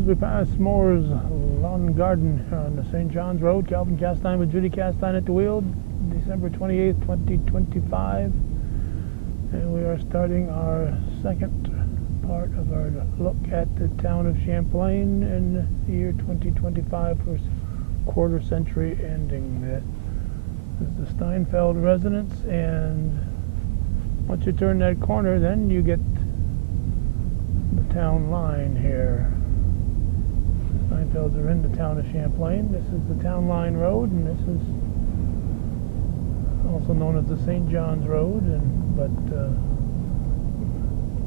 as we pass Moore's Lawn and Garden on the St. John's Road, Calvin Castine with Judy Castine at the wheel, December 28th, 2025. And we are starting our second part of our look at the town of Champlain in the year 2025, first quarter century ending. This is the Steinfeld residence, and once you turn that corner, then you get the town line here. The Steinfelds are in the town of Champlain. This is the Town Line Road, and this is also known as the St. John's Road, but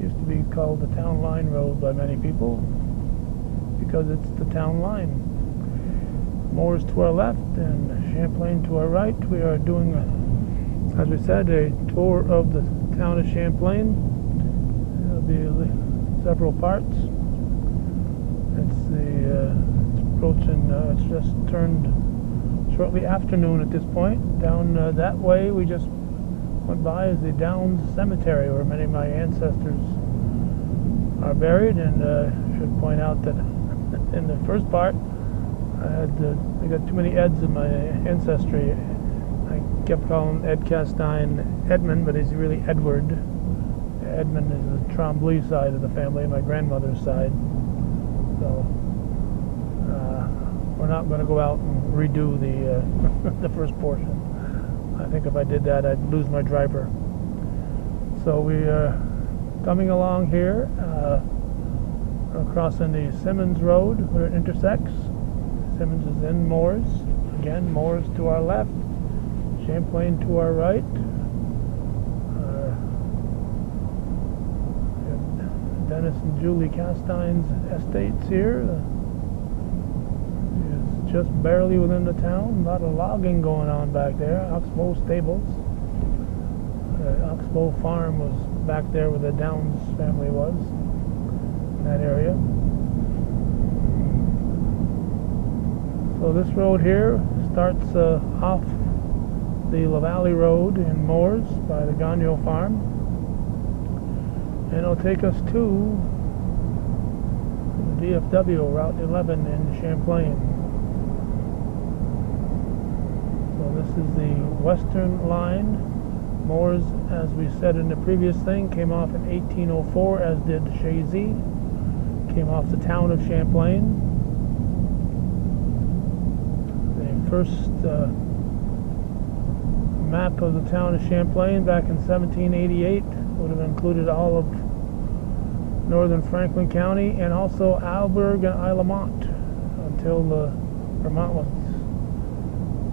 used to be called the Town Line Road by many people because it's the town line. Moore's to our left and Champlain to our right. We are doing, as we said, a tour of the town of Champlain. There'll be several parts. It's approaching. It's just turned shortly afternoon at this point. Down that way, we just went by is the Downs Cemetery, where many of my ancestors are buried. And I should point out that in the first part, I got too many Eds in my ancestry. I kept calling Ed Castine Edmund, but he's really Edward. Edmund is the Tremblay side of the family, my grandmother's side. So we're not going to go out and redo the the first portion. I think if I did that, I'd lose my driver. So we are coming along here. We're crossing the Simmons Road where it intersects. Simmons is in Moore's. Again, Moore's to our left, Champlain to our right. Dennis and Julie Castine's estates here. It's just barely within the town. A lot of logging going on back there. Oxbow Stables. Oxbow Farm was back there where the Downs family was, in that area. So this road here starts off the La Valley Road in Moore's by the Gagnon Farm, and it'll take us to the DFW Route 11 in Champlain. So this is the western line. Moore's, as we said in the previous thing, came off in 1804, as did Chazy. Came off the town of Champlain. First map of the town of Champlain back in 1788 would have included all of northern Franklin County and also Alberg and Islamont until Vermont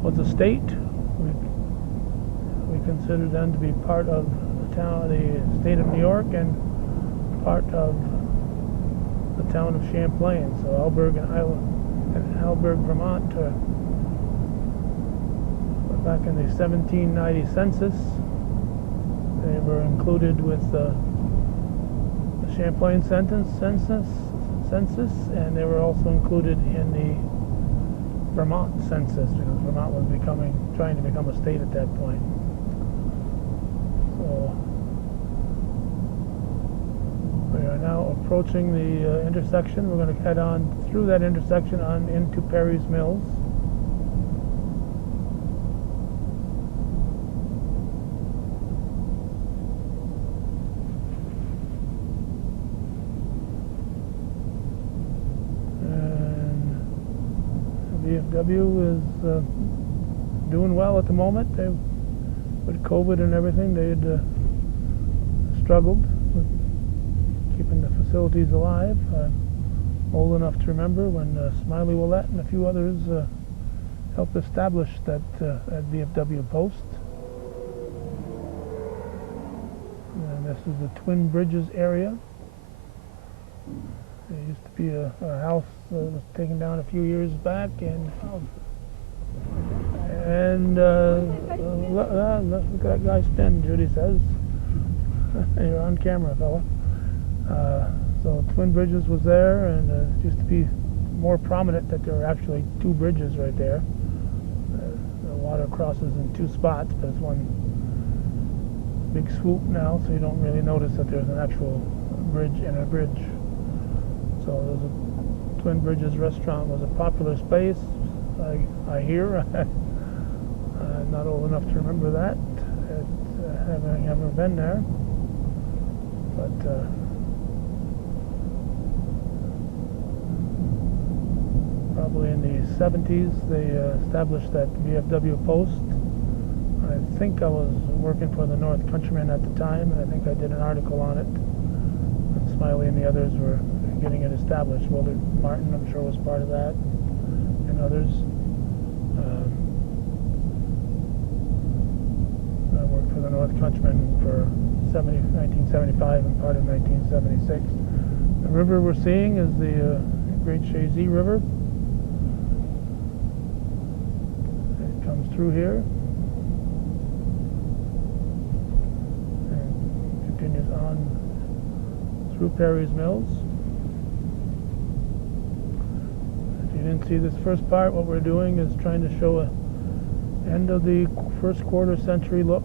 was a state. We considered them to be part of the state of New York and part of the town of Champlain. So Alberg and Alberg, Vermont. Back in the 1790 census, they were included with the Champlain census, and they were also included in the Vermont census because Vermont was trying to become a state at that point. So we are now approaching the intersection. We're going to head on through that intersection on into Perry's Mills. VFW is doing well at the moment. With COVID and everything, they had struggled with keeping the facilities alive. I'm old enough to remember when Smiley Willette and a few others helped establish that VFW post. And this is the Twin Bridges area. There used to be a house that was taken down a few years back, and look at that guy spin, Judy says. You're on camera, fella. So Twin Bridges was there, and it used to be more prominent that there were actually two bridges right there. The water crosses in two spots, but it's one big swoop now, so you don't really notice that there's an actual bridge and a bridge. So there's Twin Bridges restaurant was a popular space. I hear. I'm not old enough to remember that. Having never been there, but probably in the 70s they established that VFW post. I think I was working for the North Countryman at the time, and I think I did an article on it. And Smiley and the others were getting it established. Willard Martin, I'm sure, was part of that, and others. I worked for the North Countryman for 1975 and part of 1976. The river we're seeing is the Great Chazy River. It comes through here and continues on through Perry's Mills. If you didn't see this first part, what we're doing is trying to show a end of the first quarter century look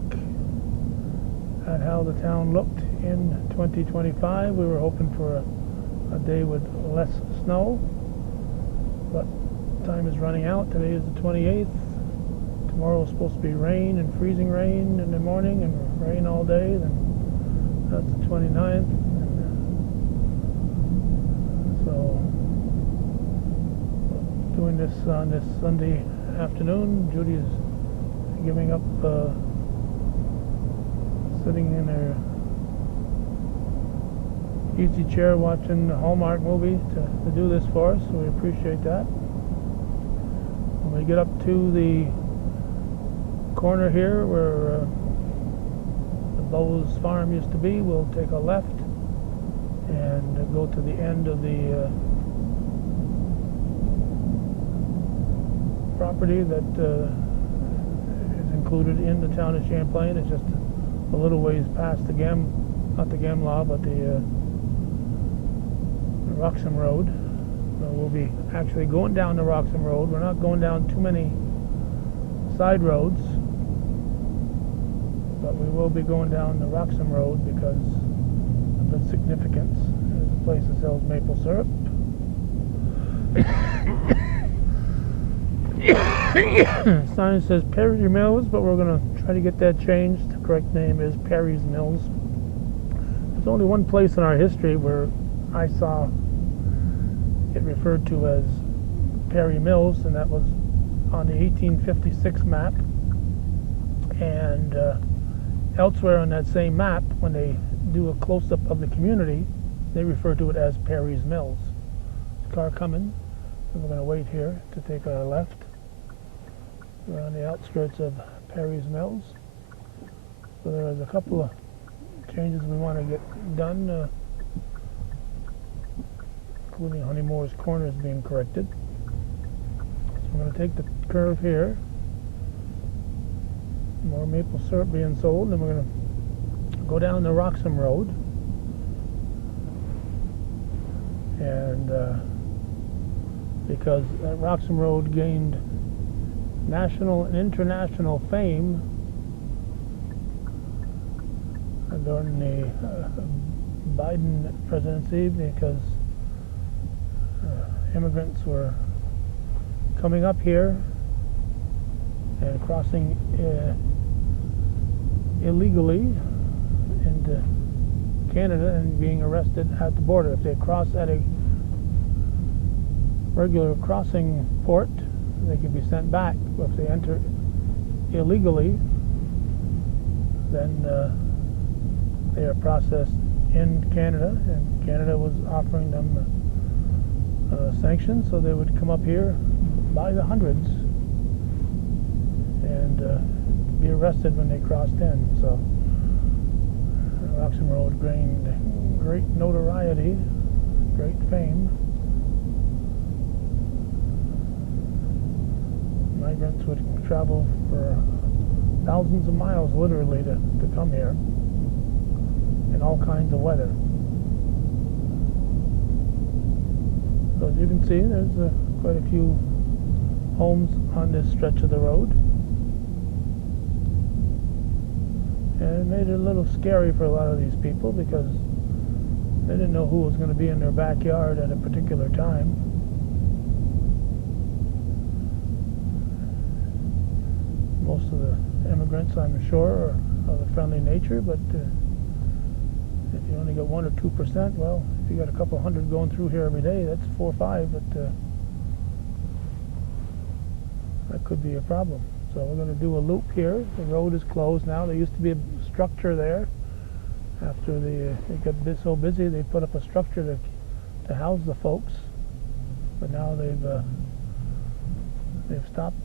at how the town looked in 2025. We were hoping for a day with less snow, but time is running out. Today is the 28th. Tomorrow is supposed to be rain and freezing rain in the morning and rain all day. Then that's the 29th. So doing this on this Sunday afternoon. Judy is giving up sitting in her easy chair watching a Hallmark movie to do this for us, so we appreciate that. When we get up to the corner here where the Bowes farm used to be, we'll take a left and go to the end of the property that is included in the town of Champlain. It's just a little ways past the not the Gamlaw, but the Roxham Road. So we'll be actually going down the Roxham Road. We're not going down too many side roads, but we will be going down the Roxham Road because of its significance. It's a place that sells maple syrup. Sign says Perry Mills, but we're going to try to get that changed. The correct name is Perry's Mills. There's only one place in our history where I saw it referred to as Perry Mills, and that was on the 1856 map. And elsewhere on that same map, when they do a close-up of the community, they refer to it as Perry's Mills. There's a car coming, so we're going to wait here to take our left. We're on the outskirts of Perry's Mills. So there's a couple of changes we want to get done, including Honeymore's Corners being corrected. So we're going to take the curve here. More maple syrup being sold, and we're going to go down the Roxham Road. And because that Roxham Road gained national and international fame during the Biden presidency, because immigrants were coming up here and crossing illegally into Canada and being arrested at the border. If they cross at a regular crossing port, they can be sent back. But if they enter illegally, then they are processed in Canada, and Canada was offering them sanctions, so they would come up here by the hundreds and be arrested when they crossed in. So Roxham Road gained great notoriety, great fame. Migrants would travel for thousands of miles, literally, to come here in all kinds of weather. So as you can see, there's quite a few homes on this stretch of the road. And it made it a little scary for a lot of these people because they didn't know who was going to be in their backyard at a particular time. most of the immigrants, I'm sure, are of a friendly nature, but if you only get 1 or 2%, well, if you got a couple hundred going through here every day, that's 4 or 5, but that could be a problem. So we're going to do a loop here. The road is closed now. There used to be a structure there. After it got so busy, they put up a structure to house the folks, but now they've stopped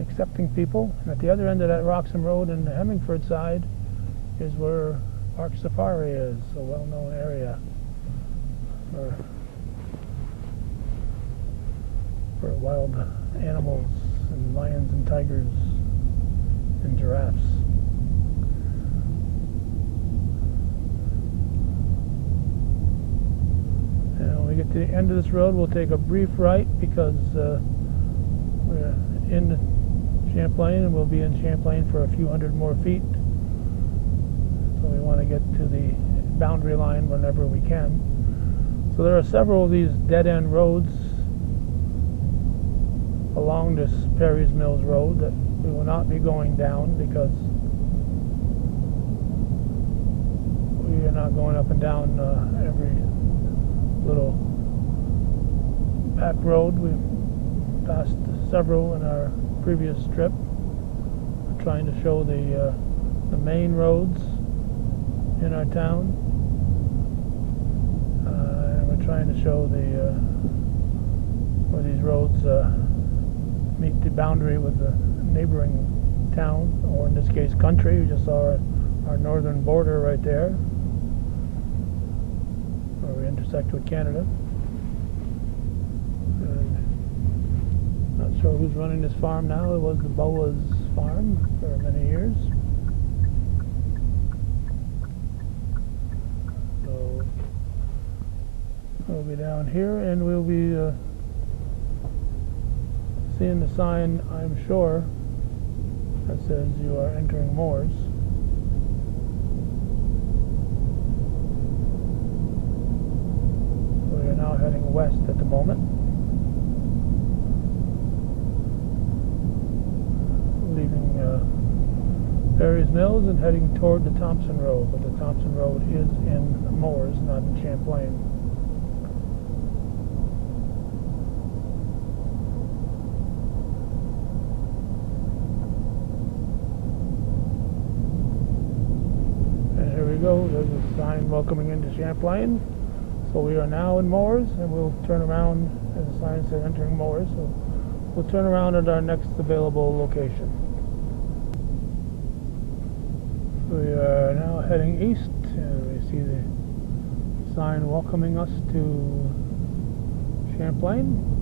accepting people. And at the other end of that Roxham Road in the Hemmingford side is where Park Safari is, a well-known area for wild animals and lions and tigers and giraffes. And when we get to the end of this road, we'll take a brief right because we're in Champlain, and we'll be in Champlain for a few hundred more feet. So we want to get to the boundary line whenever we can. So there are several of these dead-end roads along this Perry's Mills Road that we will not be going down because we are not going up and down every little back road. We've passed several in our previous trip. We're trying to show the main roads in our town, and we're trying to show where these roads meet the boundary with the neighboring town, or in this case country. We just saw our northern border right there where we intersect with Canada. Not sure who's running this farm now. It was the Boa's farm for many years. So we'll be down here, and we'll be seeing the sign, I'm sure, that says you are entering Moores. We are now heading west at the moment, leaving Perry's Mills and heading toward the Thompson Road, but the Thompson Road is in Moores, not in Champlain. Go. There's a sign welcoming into Champlain. So we are now in Moores, and we'll turn around, as the sign says, entering Moores. So we'll turn around at our next available location. We are now heading east, and we see the sign welcoming us to Champlain.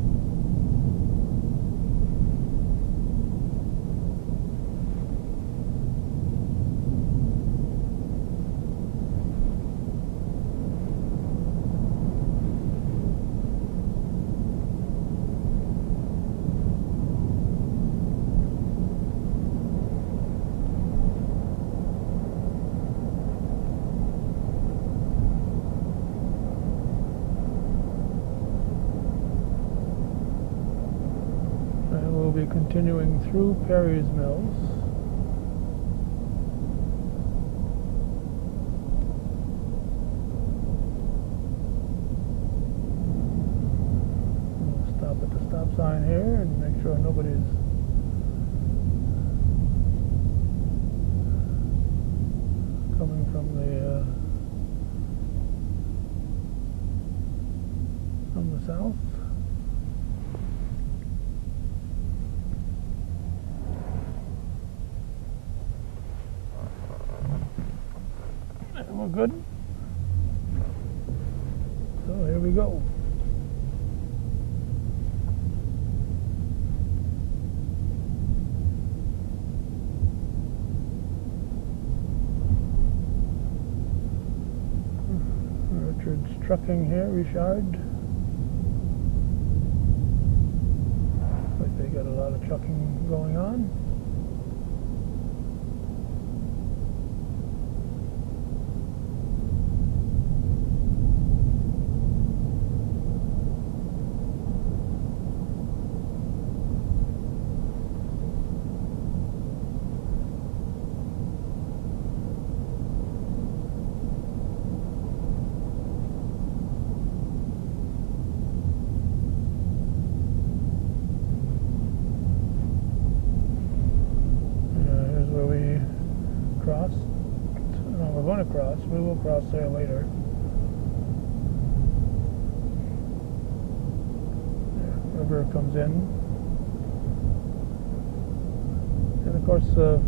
Continuing through Perry's Mills. We'll stop at the stop sign here and make sure nobody's coming from the south. We're good. So here we go. Richard's trucking here, Richard. Like they got a lot of trucking going on. going to cross. We will cross there later. Yeah, river comes in. And of course,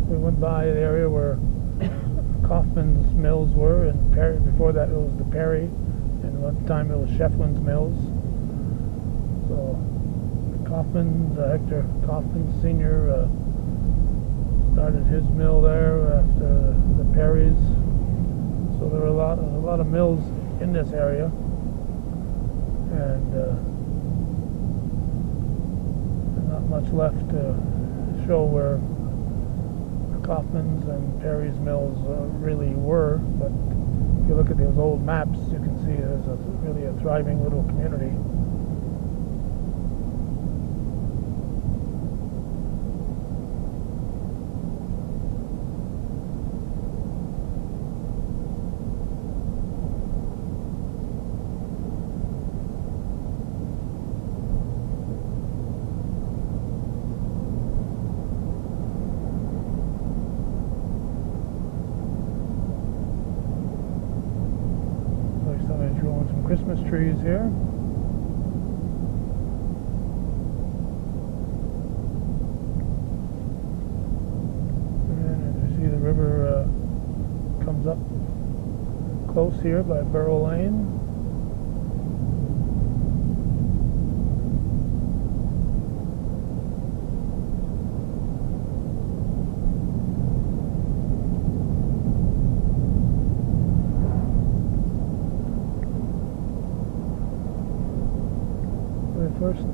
we went by the area where Kaufman's mills were, and Perry, before that it was the Perry, and one time it was Shefflin's mills. So Kaufman, Hector Kaufman Sr. Started his mill there after the Perrys. So there were a lot of mills in this area, and not much left to show where Kaufman's and Perry's mills really were. But if you look at those old maps, you can see there's really a thriving little community. Somebody's growing some Christmas trees here. And as you see, the river comes up close here by Burrow Lane.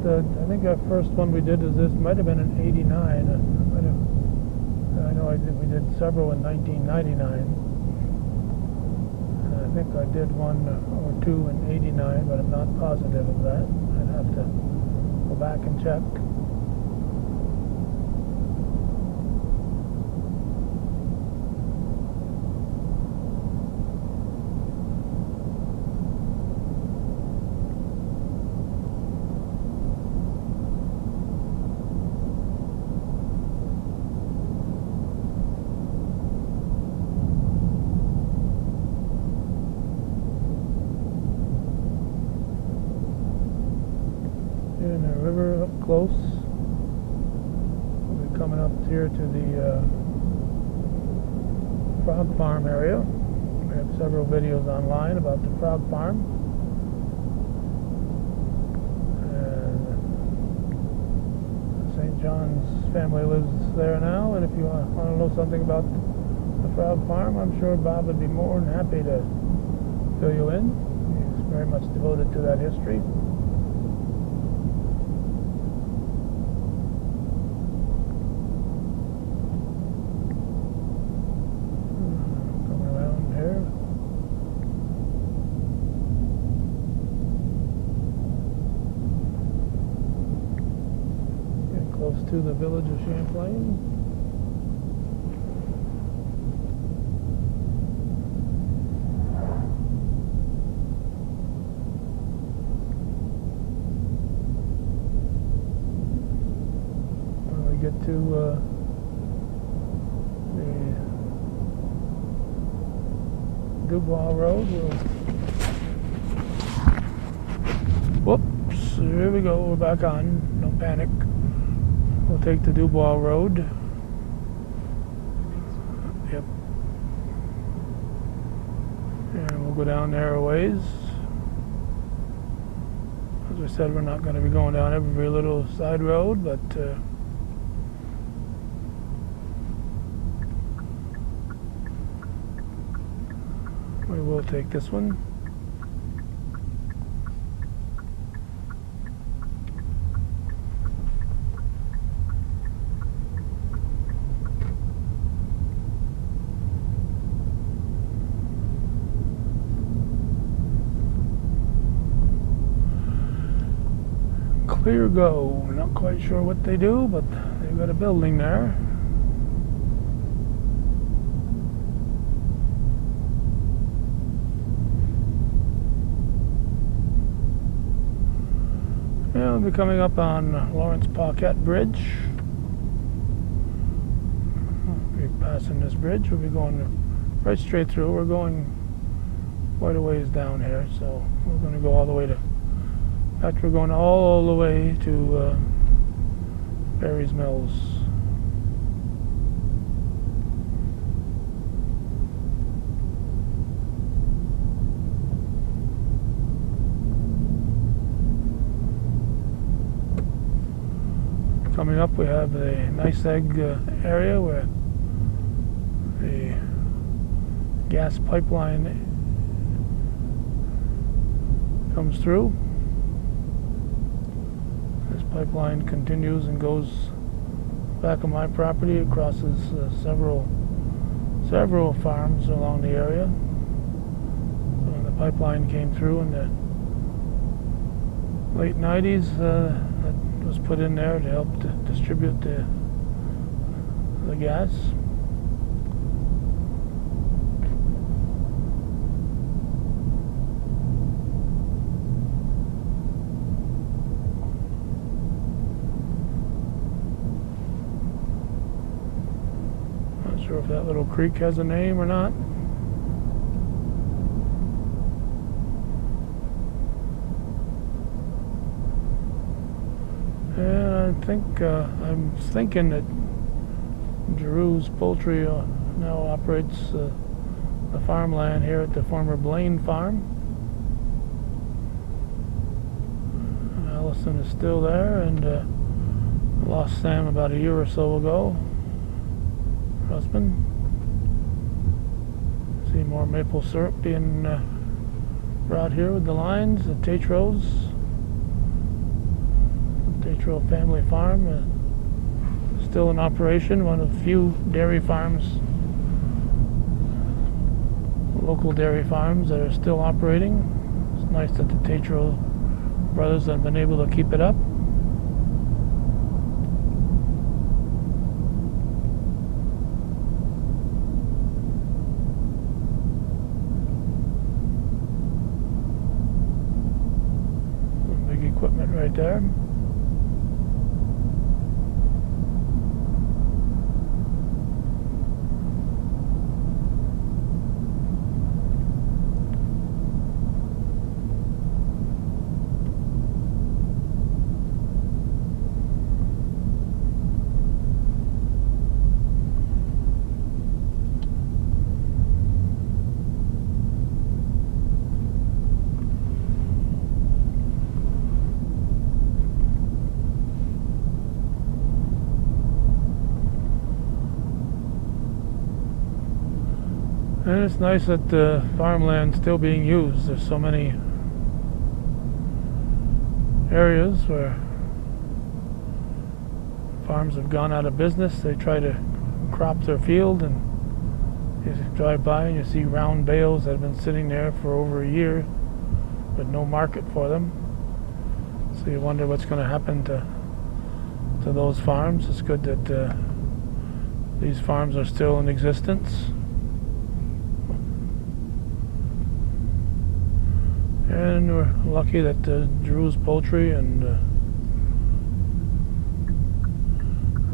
I think our first one we did is this might have been in '89. I know we did several in 1999. And I think I did one or two in '89, but I'm not positive of that. I'd have to go back and check. And the river up close. We'll be coming up here to the frog farm area. We have several videos online about the frog farm. And St. John's family lives there now, and if you want to know something about the frog farm, I'm sure Bob would be more than happy to fill you in. He's very much devoted to that history. Close to the village of Champlain. When we get to the Dubois Road, whoops, here we go, we're back on, no panic. We'll take the Dubois Road. Yep. And we'll go down there a ways. As I said, we're not going to be going down every little side road, but we will take this one. Clear Go. We're not quite sure what they do, but they've got a building there. Yeah, we'll be coming up on Lawrence Paquette Bridge. We'll be passing this bridge. We'll be going right straight through. We're going quite a ways down here, so we're going to go all the way to, in fact, we're going all the way to Berry's Mills. Coming up, we have a nice egg area where the gas pipeline comes through. This pipeline continues and goes back of my property. It crosses several farms along the area. When the pipeline came through in the late 90s, that was put in there to help to distribute the gas. Not sure if that little creek has a name or not. And I'm thinking that Giroux's Poultry now operates the farmland here at the former Blaine farm. Allison is still there, and I lost Sam about a year or so ago. Her husband. See more maple syrup being brought here with the lines, the Tatros. Tatro family farm, still in operation, one of the few dairy farms, local dairy farms that are still operating. It's nice that the Tatro brothers have been able to keep it up. Some big equipment right there. And it's nice that the farmland's still being used. There's so many areas where farms have gone out of business. They try to crop their field, and you drive by and you see round bales that have been sitting there for over a year with no market for them. So you wonder what's going to happen to those farms. It's good that these farms are still in existence. And we're lucky that Giroux's Poultry and the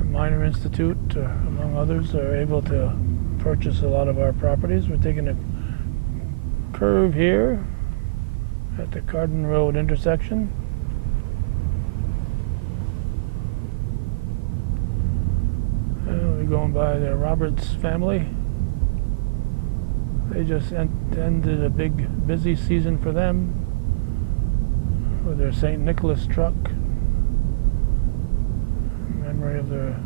Minor Institute, among others, are able to purchase a lot of our properties. We're taking a curve here at the Cardin Road intersection. And we're going by the Roberts family. They just ended a big busy season for them with their St. Nicholas truck in memory of their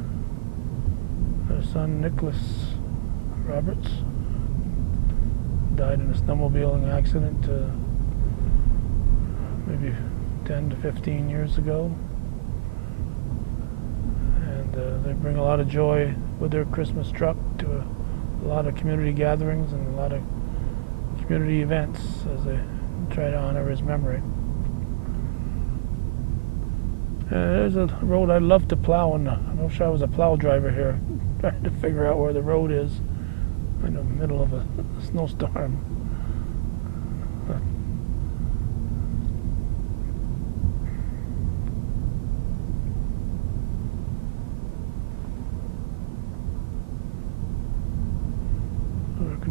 son Nicholas Roberts. Died in a snowmobiling accident maybe 10 to 15 years ago. And they bring a lot of joy with their Christmas truck to a lot of community gatherings and a lot of community events as they try to honor his memory. There's a road I'd love to plow, and I wish I was a plow driver here, trying to figure out where the road is in the middle of a snowstorm.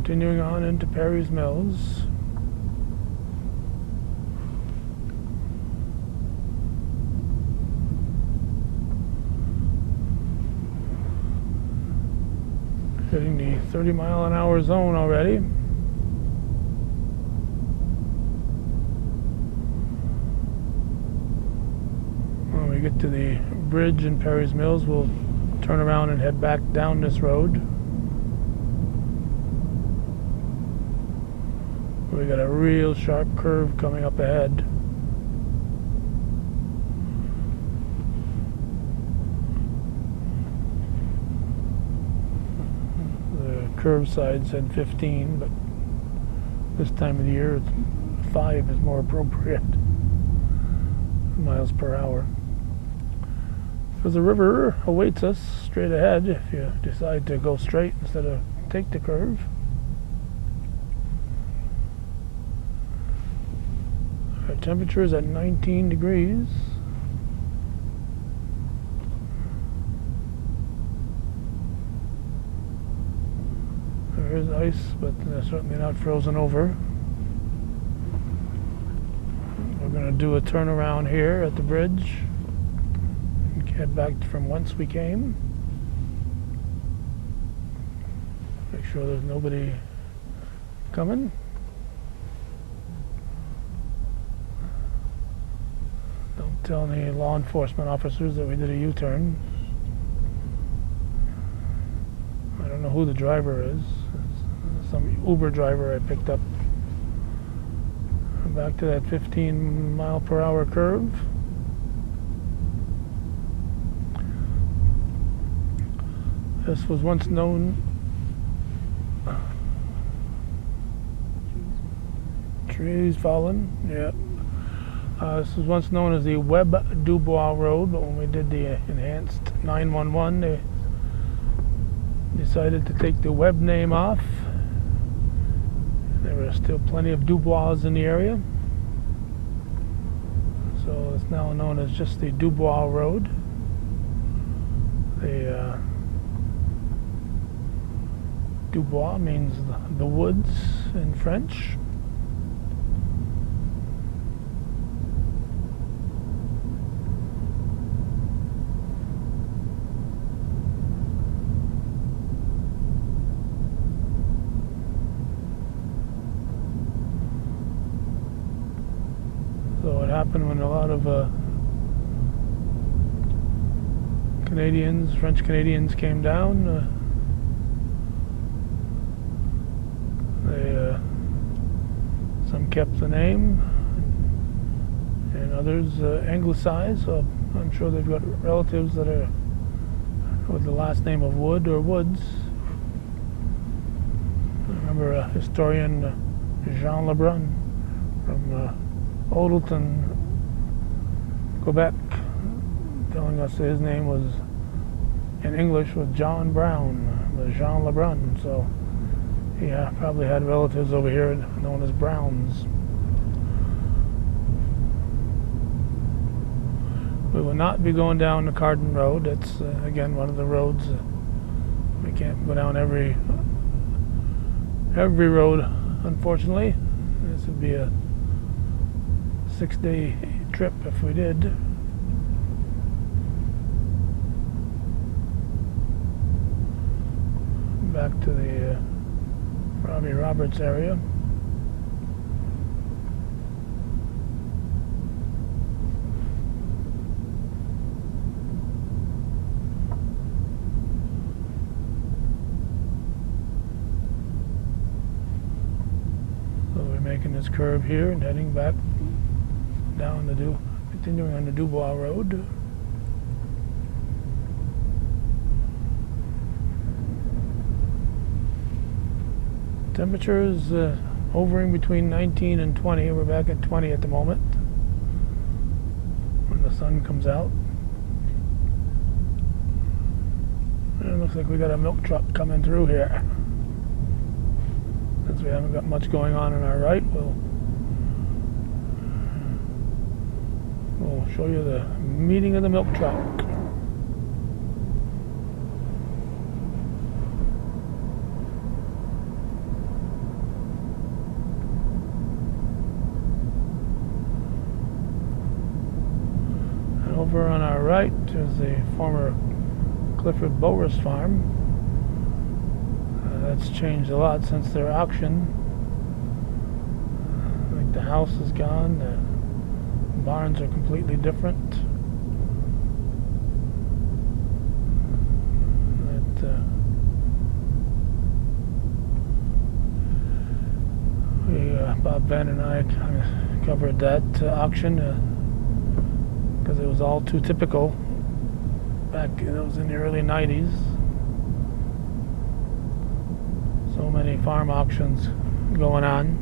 Continuing on into Perry's Mills. Hitting the 30-mile-an-hour zone already. When we get to the bridge in Perry's Mills, we'll turn around and head back down this road. We got a real sharp curve coming up ahead. The curve side said 15, but this time of the year, 5 is more appropriate. Miles per hour. Because the river awaits us straight ahead if you decide to go straight instead of take the curve. Our temperature is at 19 degrees. There is ice, but certainly not frozen over. We're going to do a turnaround here at the bridge and head back from whence we came. Make sure there's nobody coming. Don't tell any law enforcement officers that we did a U-turn. I don't know who the driver is. It's some Uber driver I picked up. Back to that 15-mile-per-hour curve. This was once known. Trees fallen. Yeah. This was once known as the Webb-Dubois Road, but when we did the enhanced 911, they decided to take the Webb name off. There were still plenty of Dubois in the area, so it's now known as just the Dubois Road. The Dubois means the woods in French. So it happened when a lot of Canadians, French Canadians came down. Some kept the name and others anglicized, so I'm sure they've got relatives that are with the last name of Wood or Woods. I remember a historian, Jean Lebrun, from Odelton, Quebec, telling us that his name was in English was John Brown, was Jean Lebrun, so he probably had relatives over here known as Browns. We will not be going down the Cardin Road. That's again one of the roads. We can't go down every road, unfortunately. This would be a 6-day trip if we did. Back to the Robbie Roberts area. So we're making this curve here and heading back down continuing on the Dubois Road. Temperatures hovering between 19 and 20. We're back at 20 at the moment when the sun comes out. And it looks like we got a milk truck coming through here. Since we haven't got much going on our right, we'll show you the meeting of the milk truck. Over on our right is the former Clifford Boris farm. That's changed a lot since their auction. Like the house is gone, the barns are completely different. Bob Van and I covered that auction because it was all too typical back. It was in the early 90s. So many farm auctions going on.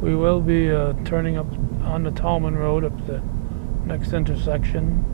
We will be turning up on the Tallman Road up the next intersection.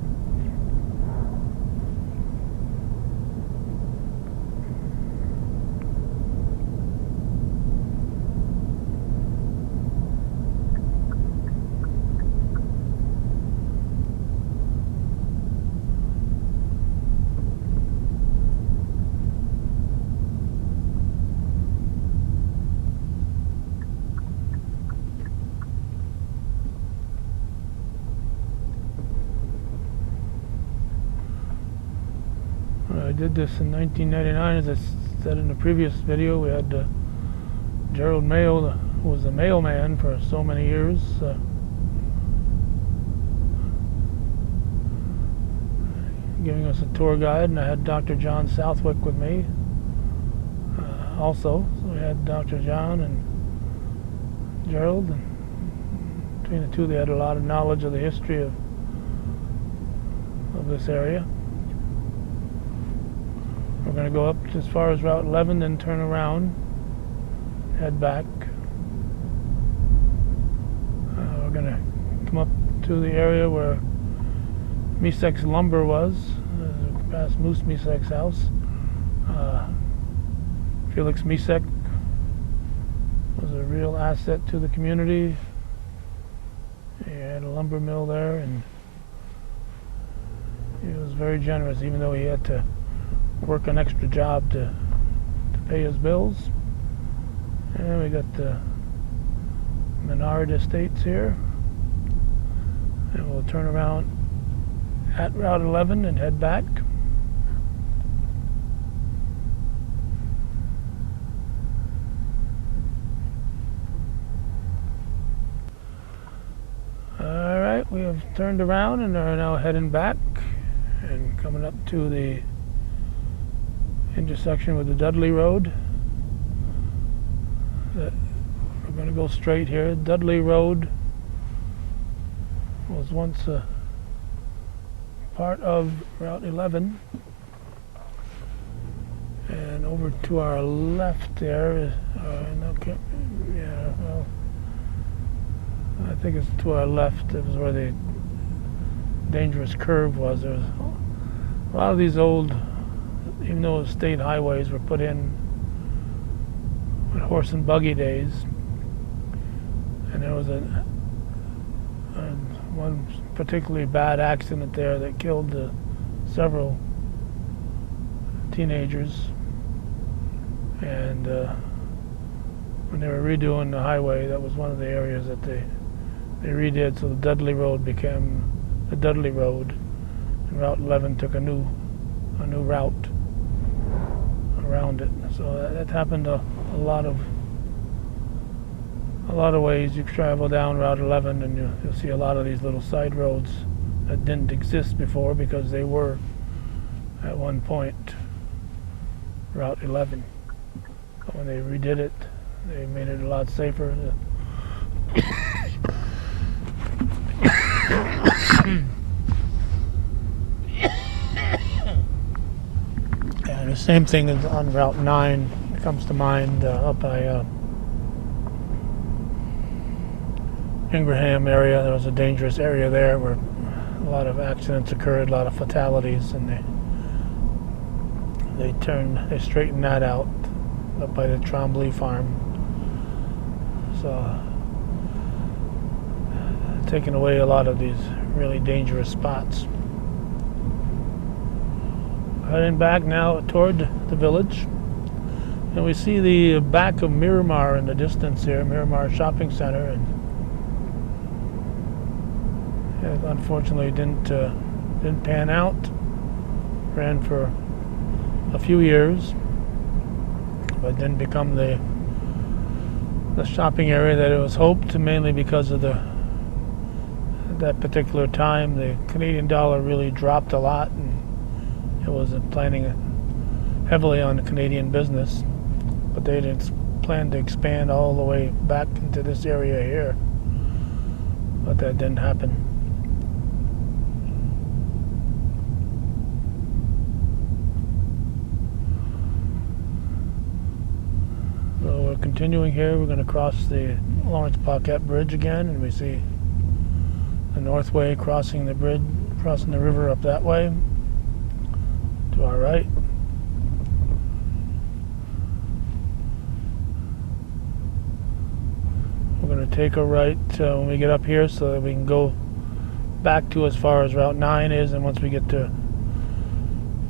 I did this in 1999, as I said in the previous video. We had Gerald Mayo, who was a mailman for so many years, giving us a tour guide, and I had Dr. John Southwick with me also. So we had Dr. John and Gerald, and between the two they had a lot of knowledge of the history of this area. We're going to go up as far as Route 11, then turn around, head back. We're going to come up to the area where Misek's lumber was, past Moose Misek's house. Felix Misek was a real asset to the community. He had a lumber mill there, and he was very generous, even though he had to work an extra job to pay his bills. And we got the Menard Estates here, and we'll turn around at Route 11 and head back. Alright, we have turned around and are now heading back and coming up to the intersection with the Dudley Road. We're going to go straight here. Dudley Road was once a part of Route 11, and over to our left there is I think it's to our left. It was where the dangerous curve was. There was a lot of these old, even though state highways were put in with horse and buggy days, and there was one particularly bad accident there that killed several teenagers, and when they were redoing the highway, that was one of the areas that they redid, so the Dudley Road became the Dudley Road, and Route 11 took a new route around it. So that happened a lot of ways. You travel down Route 11 and you'll see a lot of these little side roads that didn't exist before, because they were at one point Route 11. But when they redid it, they made it a lot safer. And the same thing is on Route 9 comes to mind, up by Ingraham area. There was a dangerous area there where a lot of accidents occurred, a lot of fatalities, and they straightened that out up by the Trombley farm. So taken away a lot of these really dangerous spots. Heading back now toward the village, and we see the back of Miramar in the distance here, Miramar Shopping Center, and it unfortunately didn't pan out. Ran for a few years, but didn't become the shopping area that it was hoped, mainly because of that particular time the Canadian dollar really dropped a lot, and it wasn't planning heavily on the Canadian business, but they didn't plan to expand all the way back into this area here, but that didn't happen. So we're continuing here. We're going to cross the Lawrence Paquette Bridge again, and we see the Northway crossing the bridge, crossing the river up that way to our right. We're going to take a right when we get up here so that we can go back to as far as Route 9 is, and once we get to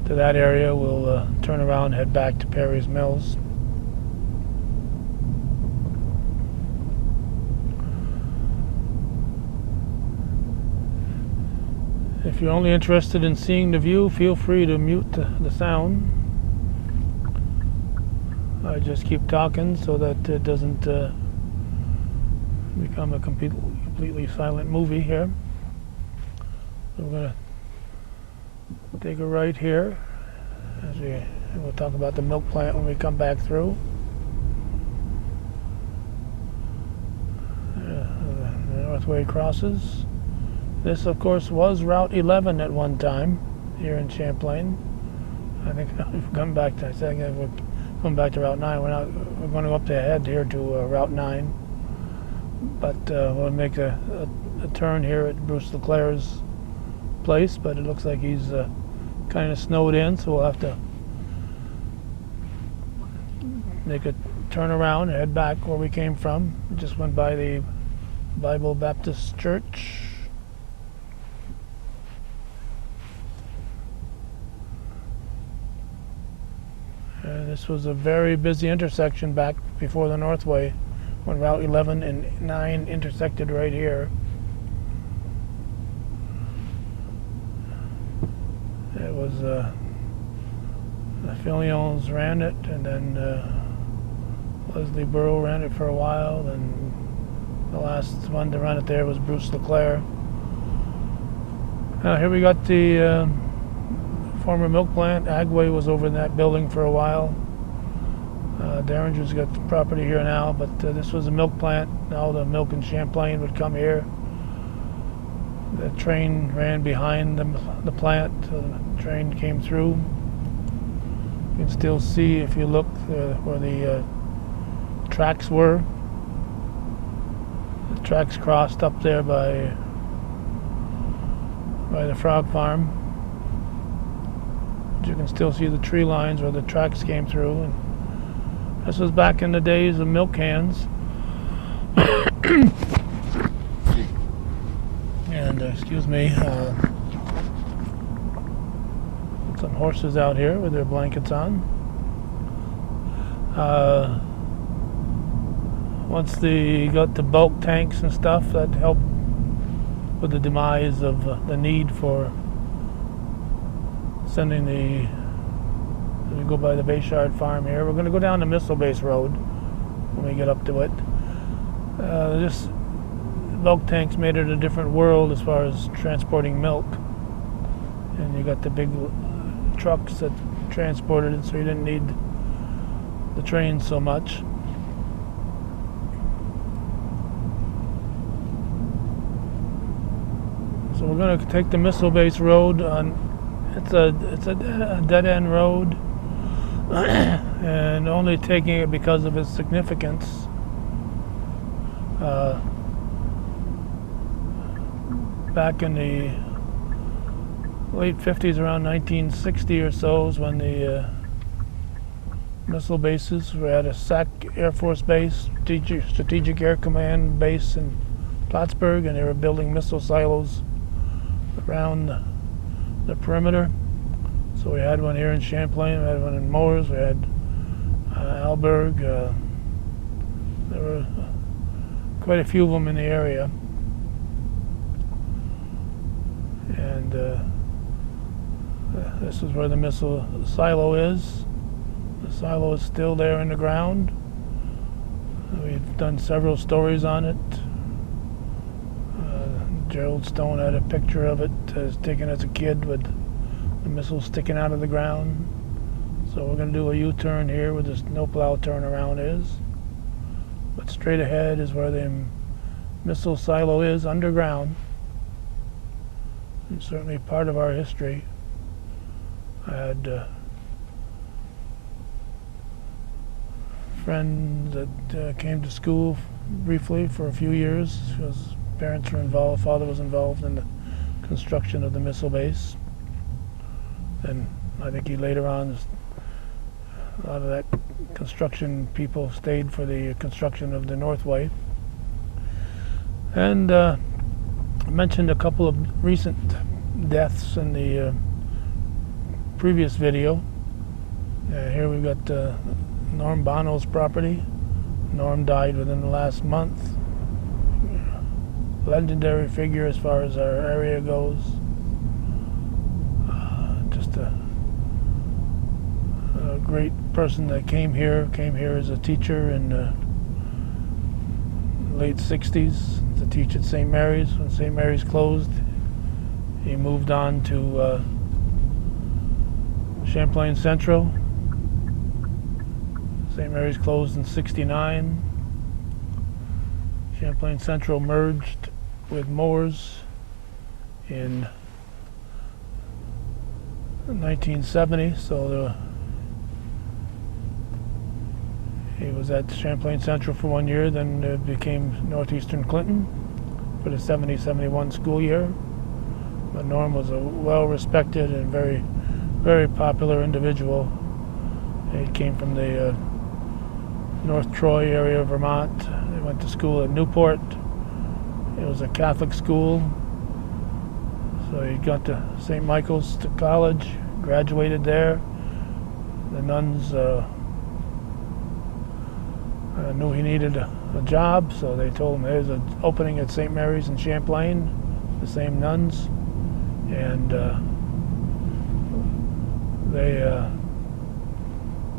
that area, we'll turn around and head back to Perry's Mills. If you're only interested in seeing the view, feel free to mute the sound. I just keep talking so that it doesn't become a completely silent movie here. So we're going to take a right here, we'll talk about the milk plant when we come back through. The Northway crosses. This, of course, was Route 11 at one time here in Champlain. I think we've come back to, we're going back to Route 9. We're going to go up ahead here to Route 9. But we'll make a turn here at Bruce LeClaire's place, but it looks like he's kind of snowed in, so we'll have to make a turn around and head back where we came from. We just went by the Bible Baptist Church. This was a very busy intersection back before the Northway, when Route 11 and 9 intersected right here. It was the Filions ran it, and then Leslie Burrow ran it for a while, and the last one to run it there was Bruce LeClaire. Now here we got the former milk plant. Agway was over in that building for a while. Derringer's got the property here now, but this was a milk plant. Now the milk in Champlain would come here. The train ran behind the plant. The train came through. You can still see, if you look, where the tracks were. The tracks crossed up there by the frog farm. But you can still see the tree lines where the tracks came through. And this was back in the days of milk cans. And excuse me, some horses out here with their blankets on. Once they got the bulk tanks and stuff, that helped with the demise of the need for sending we go by the Bayshard farm here. We're going to go down the Missile Base Road when we get up to it. This bulk tanks made it a different world as far as transporting milk. And you got the big trucks that transported it, so you didn't need the trains so much. So we're going to take the Missile Base Road. It's a dead-end road, and only taking it because of its significance. Back in the late 50s, around 1960 or so, is when the missile bases were at a SAC Air Force Base, Strategic Air Command Base in Plattsburgh, and they were building missile silos around the perimeter. So we had one here in Champlain, we had one in Moores, we had Alberg. There were quite a few of them in the area. And this is where the missile silo is. The silo is still there in the ground. We've done several stories on it. Gerald Stone had a picture of it taken as a kid with the missile sticking out of the ground. So we're going to do a U-turn here where the snowplow turnaround is. But straight ahead is where the missile silo is underground. It's certainly part of our history. I had friends that came to school briefly for a few years because parents were involved, father was involved in the construction of the missile base. And I think he later on, a lot of that construction people stayed for the construction of the North Way. And I mentioned a couple of recent deaths in the previous video. Here we've got Norm Bono's property. Norm died within the last month. Legendary figure as far as our area goes. Just a great person that came here as a teacher in the late 60s to teach at St. Mary's. When St. Mary's closed, he moved on to Champlain Central. St. Mary's closed in '69. Champlain Central merged with Moores in 1970, so he was at Champlain Central for 1 year, then it became Northeastern Clinton for the 70-71 school year. But Norm was a well-respected and very, very popular individual. He came from the North Troy area of Vermont. He went to school at Newport. It was a Catholic school. So he got to St. Michael's to college, graduated there. The nuns knew he needed a job, so they told him there's an opening at St. Mary's in Champlain, the same nuns. And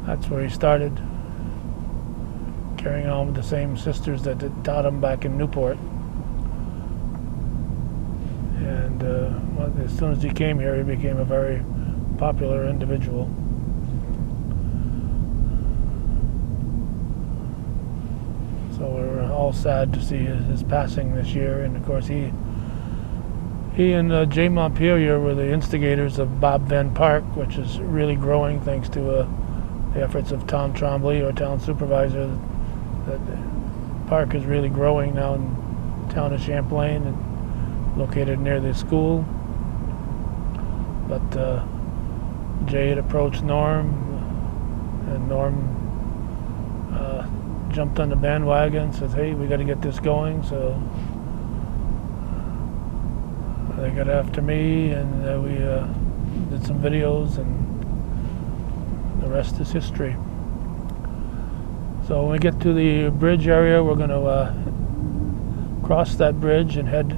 that's where he started, carrying on with the same sisters that had taught him back in Newport. And as soon as he came here, he became a very popular individual. So we're all sad to see his passing this year. And of course, he and Jay Montpelier were the instigators of Bob Venn Park, which is really growing thanks to the efforts of Tom Trombley, our town supervisor. The park is really growing now in the town of Champlain, and located near the school. But Jay had approached Norm, and Norm jumped on the bandwagon, says, hey, we got to get this going. So they got after me, and we did some videos, and the rest is history. So when we get to the bridge area, we're going to cross that bridge and head.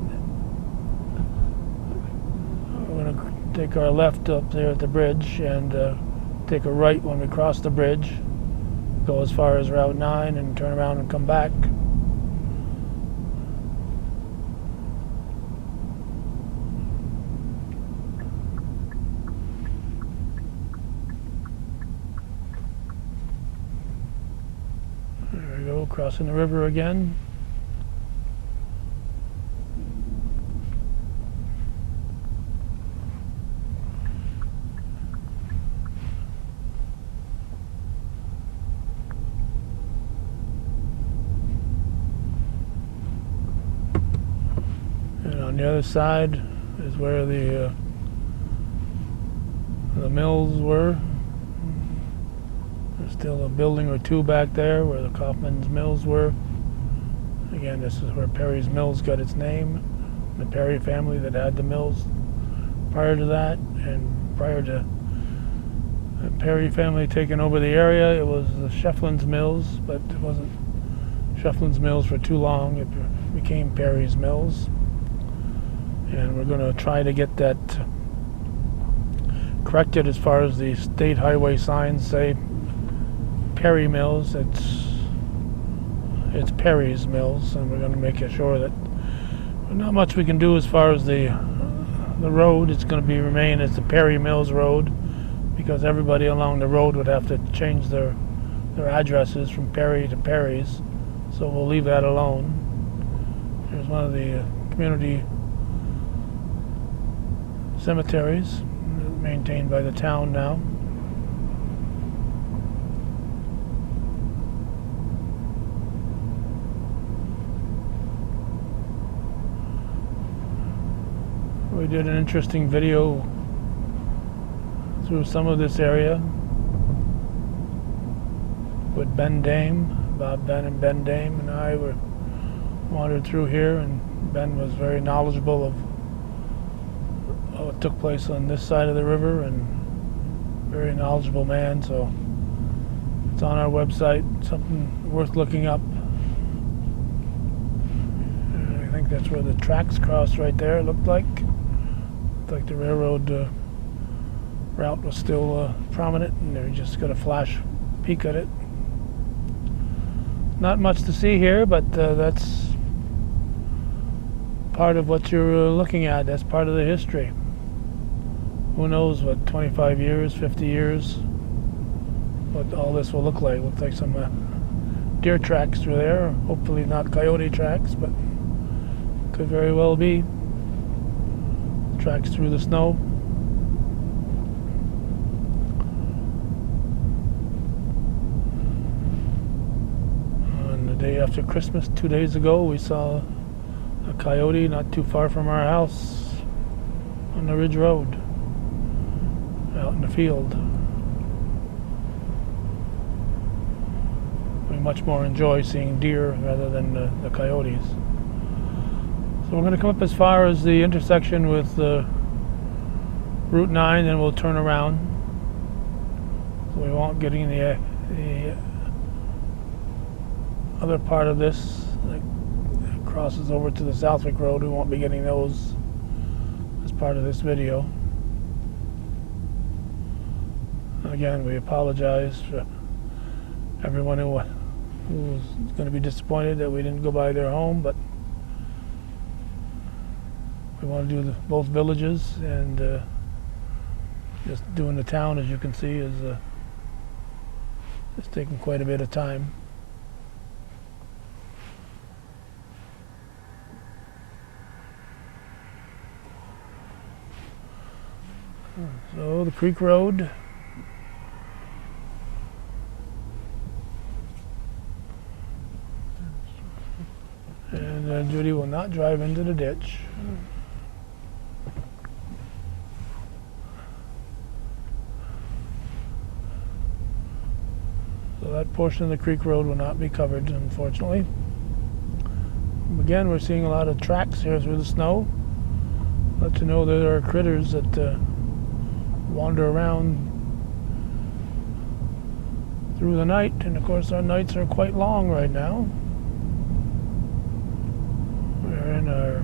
We're going to take our left up there at the bridge and take a right when we cross the bridge. Go as far as Route 9 and turn around and come back. There we go, crossing the river again. On the other side is where the mills were. There's still a building or two back there where the Kaufman's mills were. Again, this is where Perry's Mills got its name. The Perry family that had the mills prior to that, and prior to the Perry family taking over the area, it was the Shefflin's Mills, but it wasn't Shefflin's Mills for too long. It became Perry's Mills. And we're going to try to get that corrected as far as the state highway signs say Perry Mills. It's Perry's Mills, and we're going to make sure that not much we can do as far as the road. It's going to remain as the Perry Mills Road, because everybody along the road would have to change their addresses from Perry to Perry's. So we'll leave that alone. Here's one of the community cemeteries maintained by the town now. We did an interesting video through some of this area with Ben Dame. Bob Ben and Ben Dame and I wandered through here, and Ben was very knowledgeable of what took place on this side of the river, and very knowledgeable man, so it's on our website, something worth looking up. I think that's where the tracks crossed right there, it looked like. Like the railroad route was still prominent, and they just got a flash peek at it. Not much to see here, but that's part of what you're looking at. That's part of the history. Who knows what 25 years, 50 years, what all this will look like. Looks like some deer tracks through there. Hopefully not coyote tracks, but could very well be. Tracks through the snow. On the day after Christmas, 2 days ago, we saw a coyote not too far from our house on the Ridge Road, out in the field. We much more enjoy seeing deer rather than the coyotes. So we're going to come up as far as the intersection with Route 9, then we'll turn around. So we won't get in the other part of this that crosses over to the Southwick Road. We won't be getting those as part of this video. Again, we apologize for everyone who's going to be disappointed that we didn't go by their home, but we want to do both villages, and just doing the town, as you can see, is taking quite a bit of time. So the Creek Road. And Judy will not drive into the ditch. So that portion of the Creek Road will not be covered, unfortunately. Again, we're seeing a lot of tracks here through the snow. Let you know that there are critters that wander around through the night, and of course our nights are quite long right now. We're in our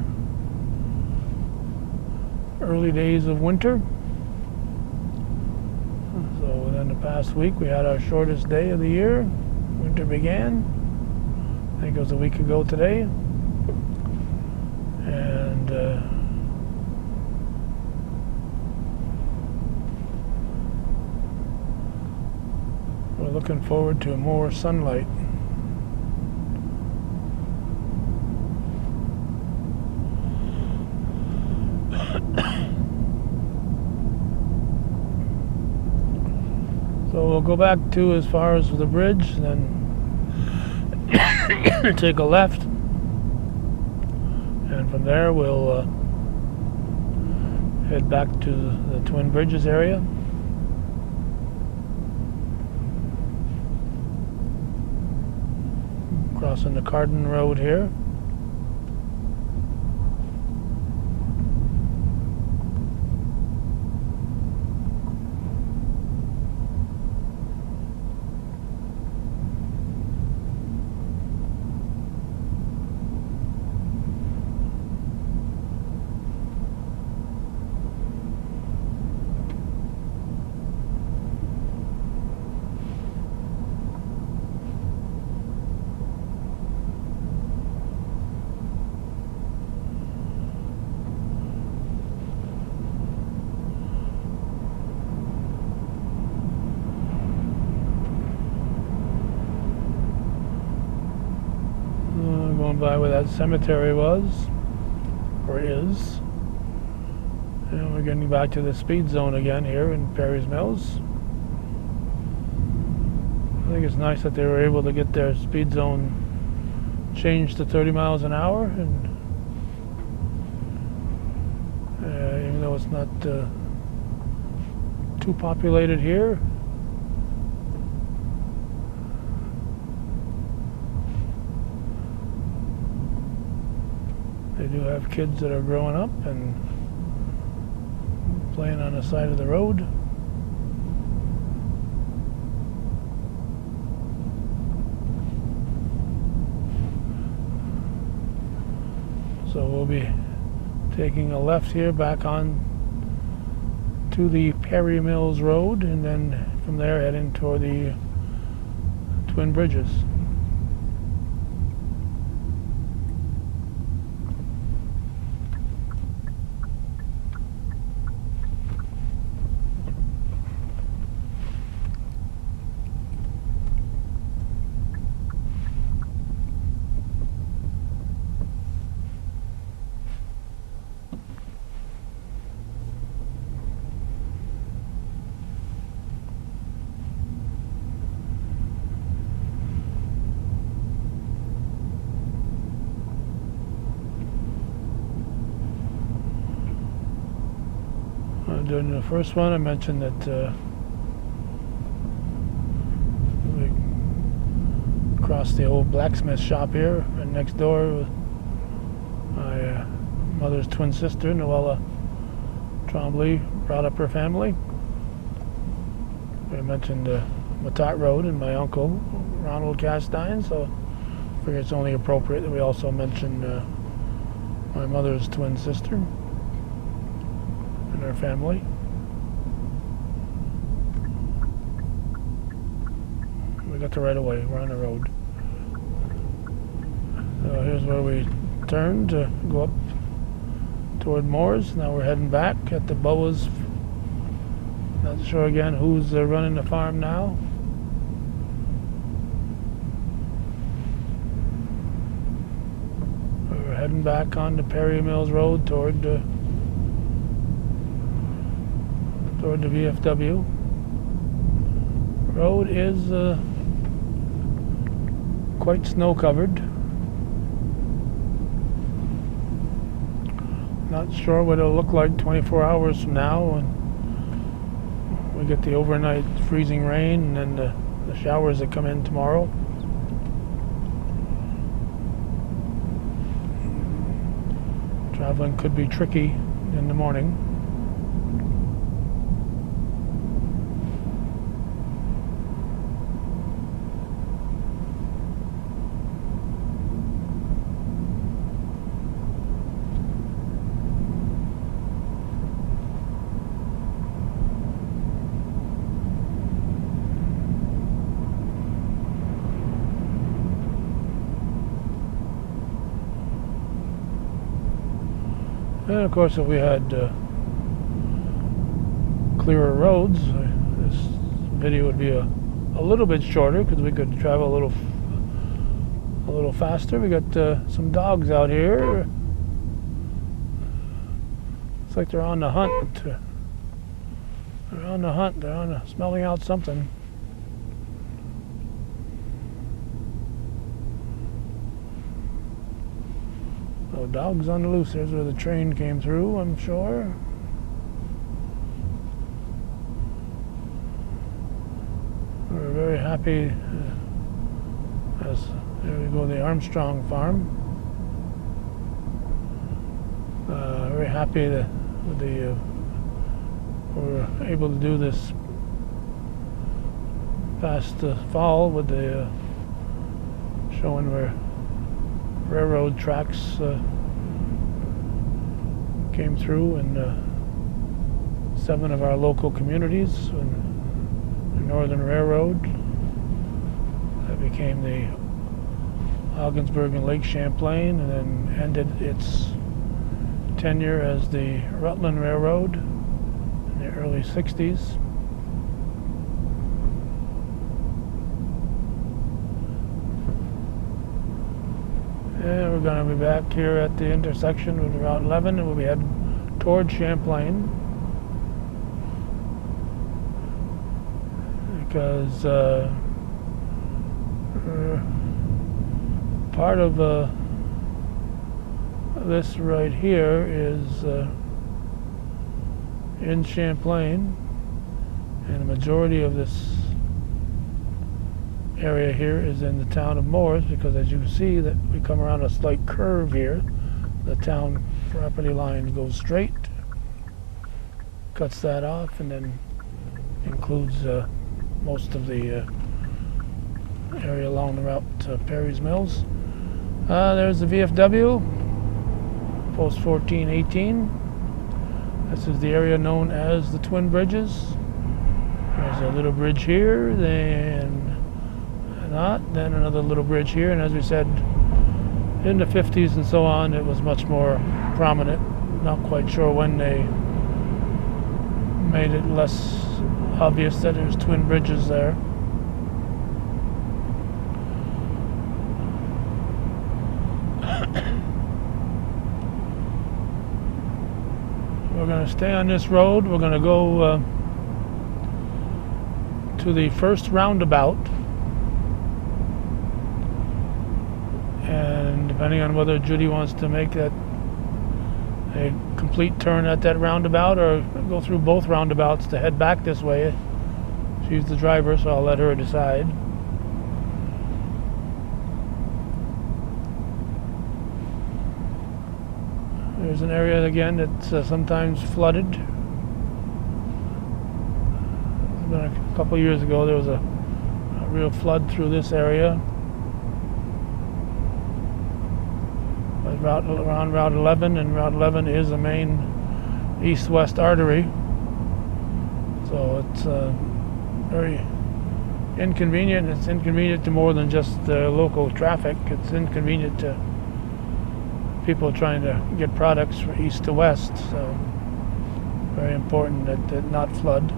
early days of winter. So within the past week we had our shortest day of the year. Winter began, I think it was a week ago today, and we're looking forward to more sunlight. So we'll go back to as far as the bridge, then take a left, and from there we'll head back to the Twin Bridges area. Crossing the Cardin Road here. Going by where that cemetery was, or is. And we're getting back to the speed zone again here in Perry's Mills. I think it's nice that they were able to get their speed zone changed to 30 miles an hour, and even though it's not too populated here. They do have kids that are growing up and playing on the side of the road. So we'll be taking a left here back on to the Perry Mills Road, and then from there heading toward the Twin Bridges. During the first one, I mentioned that we crossed the old blacksmith shop here, and next door was my mother's twin sister, Noella Trombley, brought up her family. I mentioned Matat Road and my uncle, Ronald Castine, so I figure it's only appropriate that we also mention my mother's twin sister and her family. We got the right of way, we're on the road. So here's where we turned to go up toward Moore's. Now we're heading back at the Boas. Not sure again who's running the farm now. We're heading back on the Perry Mills Road toward the VFW. Road is quite snow covered. Not sure what it'll look like 24 hours from now when we get the overnight freezing rain and then the showers that come in tomorrow. Traveling could be tricky in the morning. And of course, if we had clearer roads, this video would be a little bit shorter because we could travel a little faster. We got some dogs out here. Looks like they're on the hunt. They're on the hunt. They're smelling out something. So dogs on the loose. Here's where the train came through, I'm sure. We're very happy There we go, the Armstrong farm. Very happy that we're able to do this past fall with the showing where railroad tracks came through in 7 of our local communities. The Northern Railroad that became the Ogdensburg and Lake Champlain, and then ended its tenure as the Rutland Railroad in the early 60s. And we're going to be back here at the intersection with Route 11, and we'll be heading toward Champlain, because part of this right here is in Champlain, and the majority of this area here is in the town of Morris, because as you can see that we come around a slight curve here. The town property line goes straight, cuts that off, and then includes most of the area along the route to Perry's Mills. There's the VFW, post 1418. This is the area known as the Twin Bridges. There's a little bridge here, then another little bridge here, and as we said, in the 50s and so on, it was much more prominent. Not quite sure when they made it less obvious that there's twin bridges there. We're going to stay on this road. We're going to go to the first roundabout, and depending on whether Judy wants to make that a complete turn at that roundabout or go through both roundabouts to head back this way. She's the driver, so I'll let her decide. There's an area again that's sometimes flooded. A couple years ago there was a real flood through this area. Around Route 11, and Route 11 is a main east-west artery, so it's very inconvenient. It's inconvenient to more than just local traffic. It's inconvenient to people trying to get products from east to west, so very important that it not flood.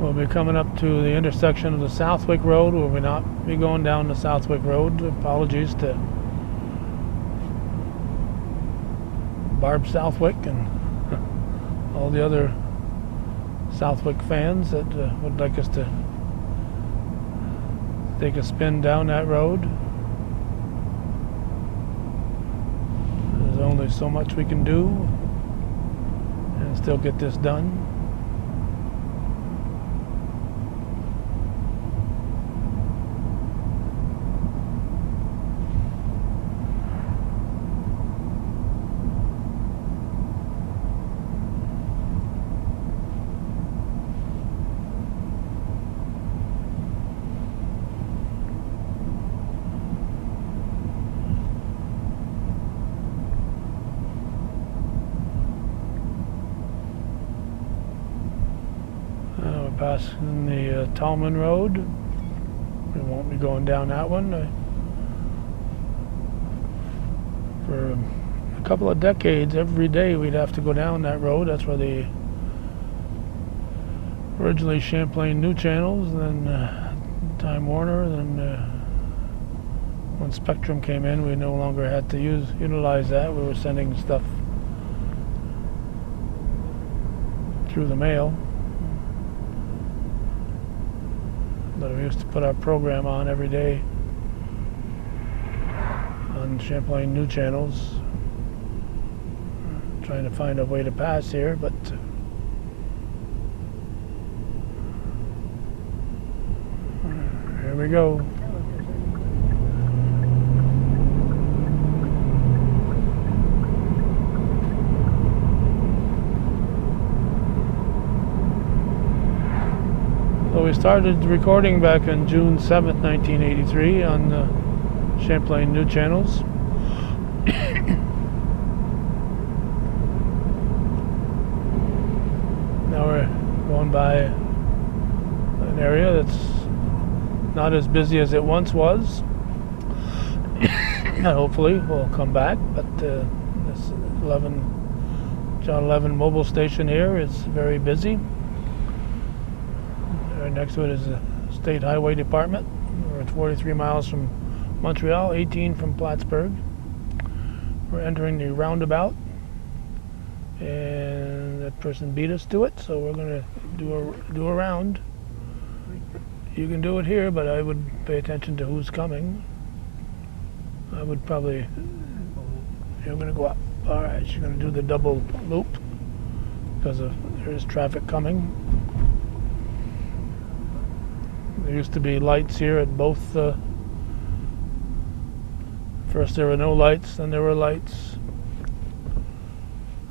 We'll be coming up to the intersection of the Southwick Road. We'll not be going down the Southwick Road. Apologies to Barb Southwick and all the other Southwick fans that would like us to take a spin down that road. There's only so much we can do and still get this done. Passing the Tallman Road. We won't be going down that one. For a couple of decades, every day we'd have to go down that road. That's where the originally Champlain New Channels, and then Time Warner, then when Spectrum came in, we no longer had to utilize that. We were sending stuff through the mail. But we used to put our program on every day on Champlain New Channels. Trying to find a way to pass here, but we go. So we started recording back on June 7th, 1983 on the Champlain New Channels. Now we're going by an area that's not as busy as it once was. Hopefully we'll come back, but this John 11 mobile station here is very busy. Right next to it is the State Highway Department. We're 43 miles from Montreal, 18 from Plattsburgh. We're entering the roundabout, and that person beat us to it, so we're going to do a round. You can do it here, but I would pay attention to who's coming. I would probably, you're going to go up. All right, you're going to do the double loop because there's traffic coming. There used to be lights here at both. First there were no lights, then there were lights.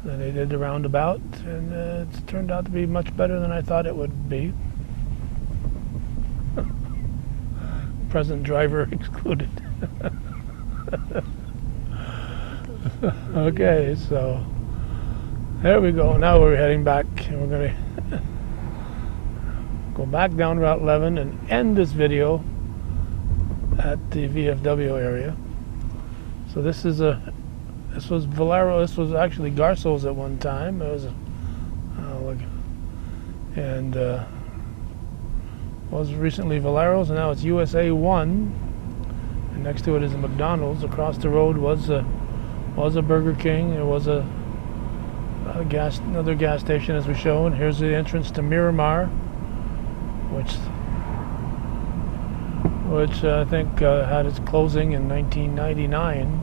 Then they did the roundabout, and it's turned out to be much better than I thought it would be. Present driver excluded. Okay, so there we go. Now we're heading back, and we're going to go back down Route 11 and end this video at the VFW area. So this was Valero. This was actually Garceau's at one time. It was, was recently Valero's, and now it's USA 1. And next to it is a McDonald's. Across the road was a Burger King. There was another gas station, as we show. And here's the entrance to Miramar, which I think had its closing in 1999.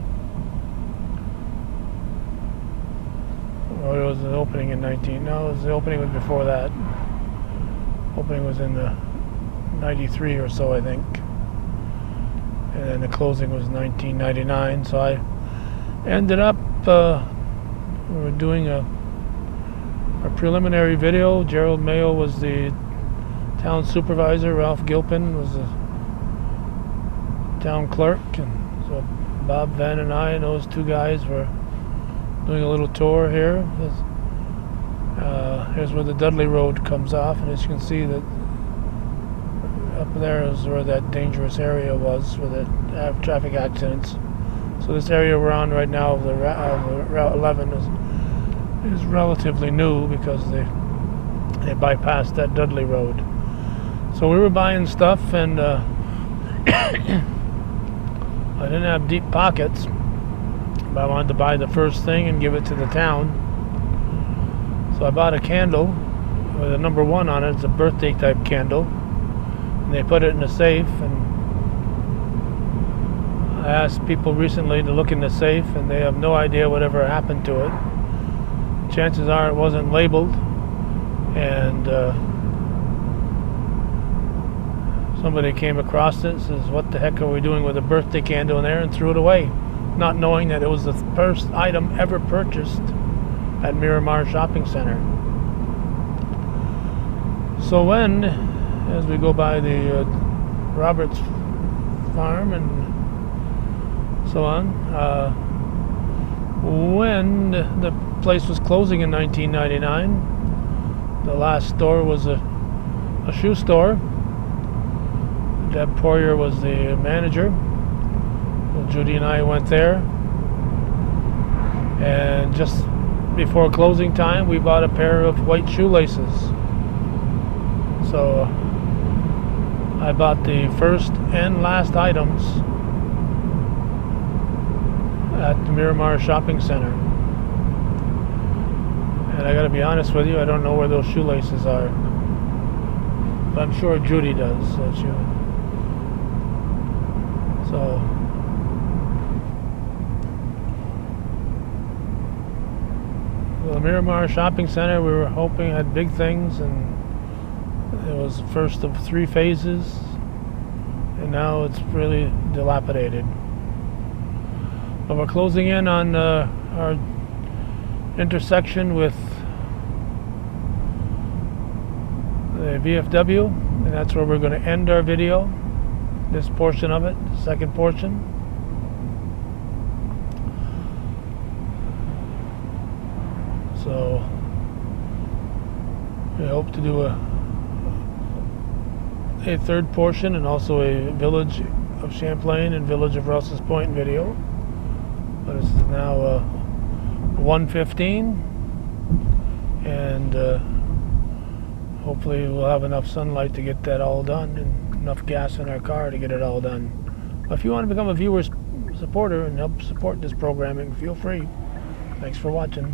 Or it was an opening in No, the opening was before that. Opening was in the 93 or so, I think. And then the closing was 1999. So I ended up, we were doing a preliminary video. Gerald Mayo was the town supervisor. Ralph Gilpin was the town clerk. And so Bob Venn and I and those two guys were doing a little tour here. Here's where the Dudley Road comes off, and as you can see, that up there is where that dangerous area was for the traffic accidents. So this area we're on right now, the Route 11, is relatively new because they bypassed that Dudley Road. So we were buying stuff, and I didn't have deep pockets, but I wanted to buy the first thing and give it to the town. So I bought a candle with a number 1 on it. It's a birthday type candle, and they put it in a safe. And I asked people recently to look in the safe, and they have no idea whatever happened to it. Chances are it wasn't labeled, and somebody came across it and says, "What the heck are we doing with a birthday candle in there?" and threw it away, not knowing that it was the first item ever purchased at Miramar Shopping Center. So as we go by the Roberts farm and so on, when the place was closing in 1999, the last store was a shoe store. Deb Poirier was the manager. Well, Judy and I went there, and just before closing time we bought a pair of white shoelaces. So I bought the first and last items at the Miramar Shopping Center. And I gotta be honest with you, I don't know where those shoelaces are, but I'm sure Judy does. So the Miramar Shopping Center, we were hoping had big things, and it was the first of 3 phases, and now it's really dilapidated. But we're closing in on our intersection with the VFW, and that's where we're going to end our video, this portion of it, the second portion. So we hope to do a third portion and also a Village of Champlain and Village of Rouse's Point video. But it's now 1:15, and hopefully we'll have enough sunlight to get that all done and enough gas in our car to get it all done. But if you want to become a viewer supporter and help support this programming, feel free. Thanks for watching.